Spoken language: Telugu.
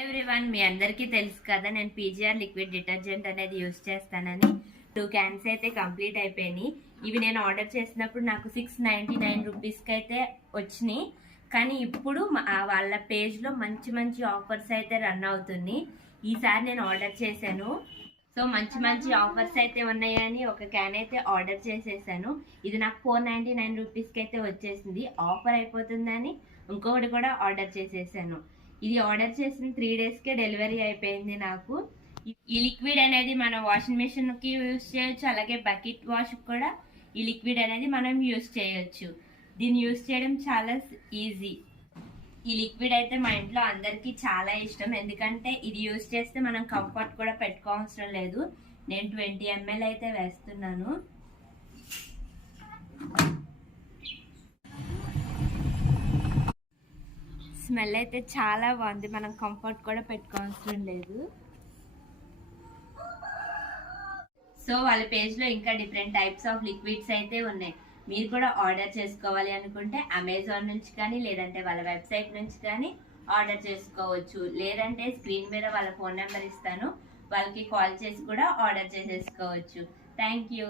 ఎవ్రీవన్, మీ అందరికీ తెలుసు కదా నేను పీజీఆర్ లిక్విడ్ డిటర్జెంట్ అనేది యూజ్ చేస్తానని. 2 క్యాన్స్ అయితే కంప్లీట్ అయిపోయినాయి. ఇవి నేను ఆర్డర్ చేసినప్పుడు నాకు 699 రూపీస్కి అయితే వచ్చినాయి. కానీ ఇప్పుడు వాళ్ళ పేజ్లో మంచి మంచి ఆఫర్స్ అయితే రన్ అవుతుంది. ఈసారి నేను ఆర్డర్ చేశాను. సో మంచి మంచి ఆఫర్స్ అయితే ఉన్నాయని ఒక క్యాన్ అయితే ఆర్డర్ చేసేసాను. ఇది నాకు 499 రూపీస్కి అయితే వచ్చేసింది. ఆఫర్ అయిపోతుందని ఇంకొకటి కూడా ఆర్డర్ చేసేసాను. ఇది ఆర్డర్ చేసిన 3 డేస్కే డెలివరీ అయిపోయింది నాకు. ఈ లిక్విడ్ అనేది మనం వాషింగ్ మెషిన్కి యూజ్ చేయొచ్చు, అలాగే బకెట్ వాష్ కూడా ఈ లిక్విడ్ అనేది మనం యూజ్ చేయొచ్చు. దీన్ని యూజ్ చేయడం చాలా ఈజీ. ఈ లిక్విడ్ అయితే మా ఇంట్లో అందరికీ చాలా ఇష్టం, ఎందుకంటే ఇది యూజ్ చేస్తే మనం కంఫర్ట్ కూడా పెట్టుకోవసరం లేదు. నేను 20 ml అయితే వేస్తున్నాను. స్మెల్ అయితే చాలా బాగుంది, మనం కంఫర్ట్ కూడా పెట్టుకోవసరం లేదు. సో వాళ్ళ పేజ్లో ఇంకా డిఫరెంట్ టైప్స్ ఆఫ్ లిక్విడ్స్ అయితే ఉన్నాయి. మీరు కూడా ఆర్డర్ చేసుకోవాలి అనుకుంటే అమెజాన్ నుంచి కానీ లేదంటే వాళ్ళ వెబ్సైట్ నుంచి కానీ ఆర్డర్ చేసుకోవచ్చు. లేదంటే స్క్రీన్ మీద వాళ్ళ ఫోన్ నెంబర్ ఇస్తాను, వాళ్ళకి కాల్ చేసి కూడా ఆర్డర్ చేసేసుకోవచ్చు. Thank you.